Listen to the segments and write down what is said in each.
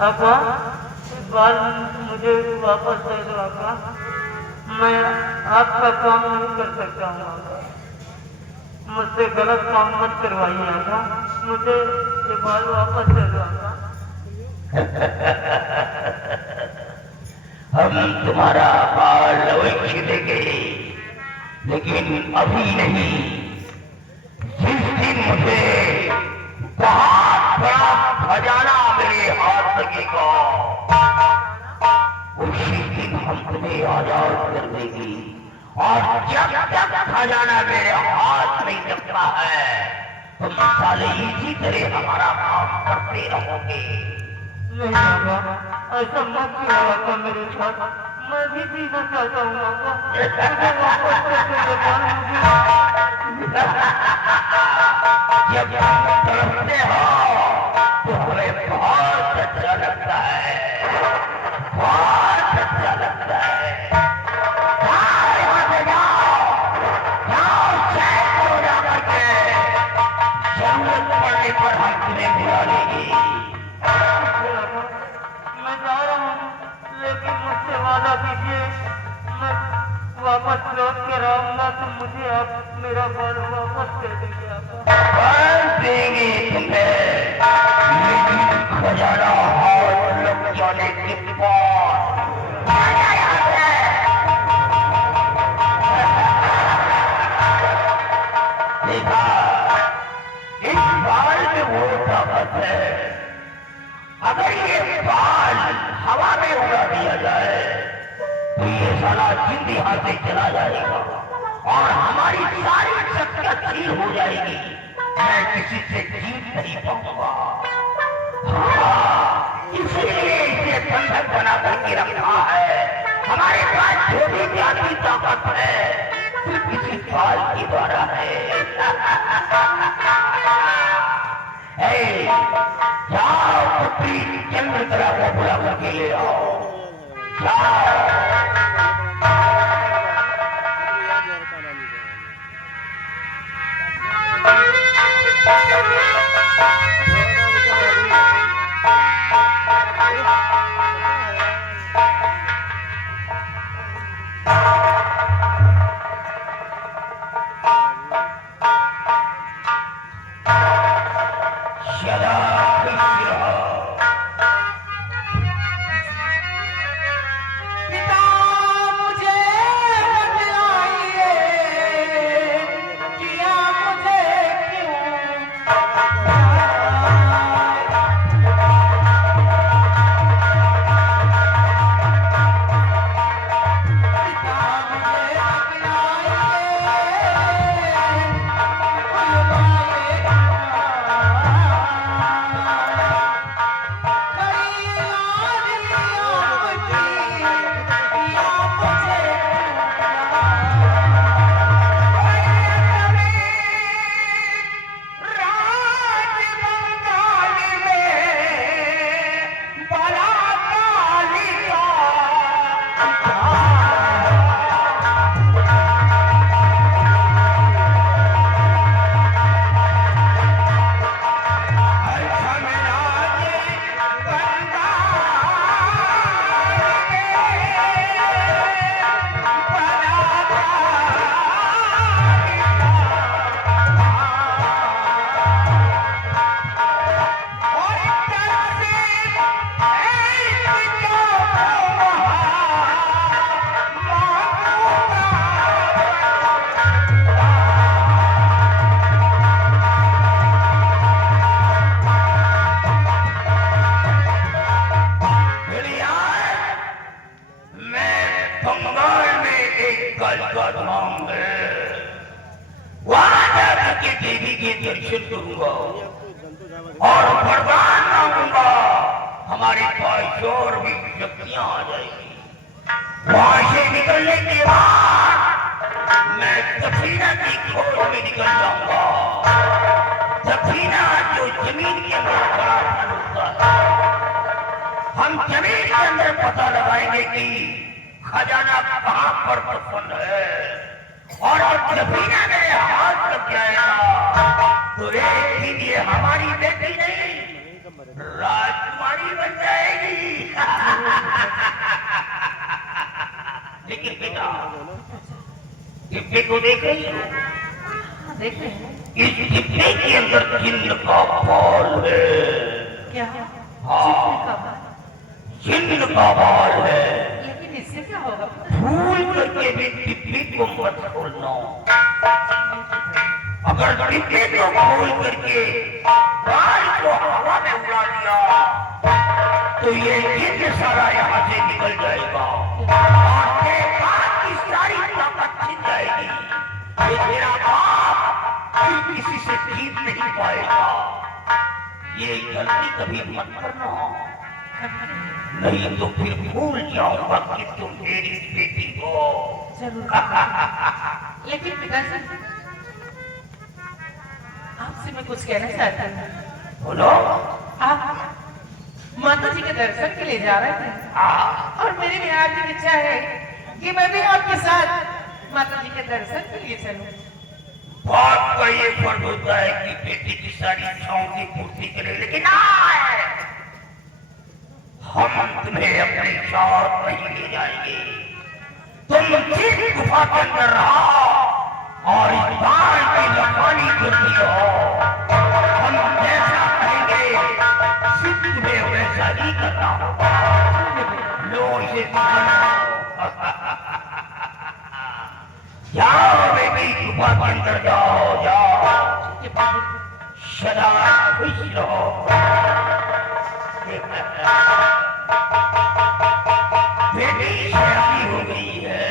आपा इस बार मुझे वापस दे दो आपा। मैं आपका काम नहीं कर सकता हूँ आपा। मुझसे गलत काम मत करवाइए आपा। मुझे ये बाल वापस दे दो आपा। हम तुम्हारा बाल अवश्य देंगे, लेकिन अभी नहीं। जिस दिन मुझे बहुत बड़ा खजाना मेरे हाथ लगेगा, उसी दिन हम तुम्हें आजाद कर देंगे। और जब तक खजाना मेरे हाथ नहीं लगता है, तुम साले इसी तरह हमारा काम करते रहोगे। नहीं बाबा, ऐसा मत किया आपा मेरे साथ। मैं भी जीना चाहता हूँ आपा। मुझे वापस कर दो जब तुम तड़पते हो तो हमें बहुत अच्छा लगता है, बहुत अच्छा लगता है। यहाँ से जाओ चैन हो जा करके। जरूरत पड़ने पर हम तुम्हें बुला लेंगे। मैं जा रहा हूँ, लेकिन मुझसे वादा कीजिए, मैं वापस लौट कर आऊंगा तो मुझे आप मेरा बाल वापस दे देंगे आपा। देंगे तुम्हें, लेकिन खजाना हाथ लग जाने के बाद। देखा, इस बाल में वो ताकत है। अगर ये बाल हवा में उड़ा दिया जाए तो ये साला जिंद यहाँ से चला जाएगा और हमारी सारी शक्तियां छीन हो जाएगी। मैं किसी से जीत नहीं पाऊंगा। इसलिए इसे बंधक बना करके रखा है। हमारे पास जो भी ज्ञान की ताकत है सिर्फ इसी बाल के द्वारा है। जाओ पुत्री चंद्रकला को बुला करके ले आओ। जाओ। दर्शन करूंगा और वरदान मांगूंगा, हमारे पास और भी शक्तियां आ जाएगी। वहां से निकलने के बाद मैं सफीना की खोज में निकल जाऊंगा। सफीना जो जमीन के अंदर खड़ा होता है, हम जमीन के अंदर पता लगाएंगे कि खजाना कहां पर दफन है, और सफीना मेरे हाथ लग जाएगा तो एक दिन ये हमारी बेटी नहीं राजकुमारी बन जाएगी। लेकिन बेटा डिब्बे को देख रही हो? देख रहे हैं। इस डिब्बे के अंदर जिन्न का बाल है। क्या? हाँ, जिन्न का बाल है। लेकिन इससे क्या होगा? भूल करके भी डिब्बे को मत खोलना। अगर डिब्बे को खोल करके बाल को हवा में उड़ा दिया तो ये जिन्न सारा यहाँ से निकल जाएगा और बात की सारी ताकत छिन जाएगी। ये तेरा बाप फिर किसी से जीत नहीं पाएगा। ये गलती कभी मत करना, नहीं तो फिर भूल जाऊंगा कि तुम मेरी बेटी हो। लेकिन पिताजी, आपसे मैं कुछ कहना चाहता हूँ। बोलो। आप माता जी के दर्शन के लिए जा रहे थे और मेरी भी आज की इच्छा है कि मैं भी आपके साथ माता जी के दर्शन के लिए चलूं। बाप का ये फर्ज होता है कि बेटी की सारी इच्छाओं की पूर्ति करे, लेकिन हम तुम्हें अपने साथ नहीं ले जाएंगे। तुम जिस गुफा के अंदर रहो और इस बाल की लखानी करती हो, हम जैसा कहेंगे सिर्फ तुम्हें वैसा ही करना होगा। लो इसे जाओ बेटी, गुफा के अंदर जाओ, जाओ, सदा खुश रहो। बेटी शादी हो गई है,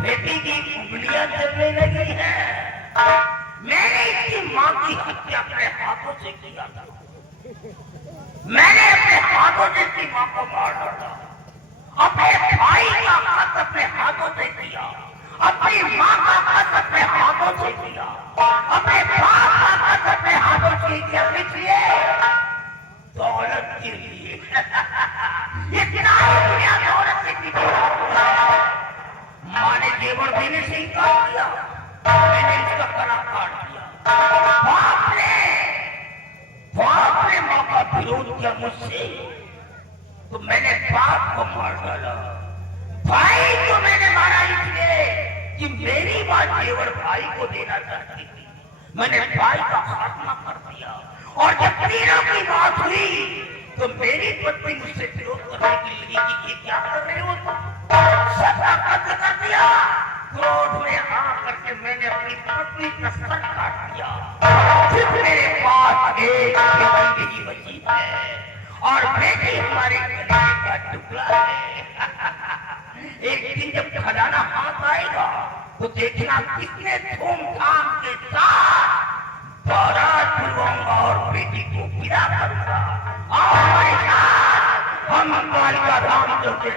बेटी की उंगलियां चलने लगी है। मैंने इसकी मां की हत्या अपने हाथों से किया था। मैंने अपने हाथों से इसकी मां को मार डाला। अपने भाई का हक अपने हाथों से किया, अपनी मां का हक अपने हाथों से किया, अपने बाप का हक अपने हाथों की क्या किस लिए? दौलत के लिए। इतना दुनिया दौलत के पीछे माँ ने जेवर देने से इनकार किया, मैंने इसका गला काट दिया। बाप ने माँ का विरोध किया मुझसे, तो मैंने बाप को मार डाला। भाई को मैंने मारा इसलिए कि मेरी माँ जेवर भाई को देना चाहती थी, मैंने भाई का खात्मा कर दिया। और जब तीनों की बात हुई तो मेरी पत्नी मुझसे विरोध करने की लगी कि ये क्या कर रहे हो तुम, सबका कत्ल कर दिया। क्रोध में आकर के मैंने अपनी पत्नी का सर काट दिया। फिर मेरे पास एक बेटी बची है और बेटी हमारे गले का टुकड़ा है। एक दिन जब खजाना हाथ आएगा तो देखना कितने धूमधाम के साथ बारात बुलवाऊंगा और बेटी को विदा करूंगा। और हमारे साथ हम कालिका धाम चलते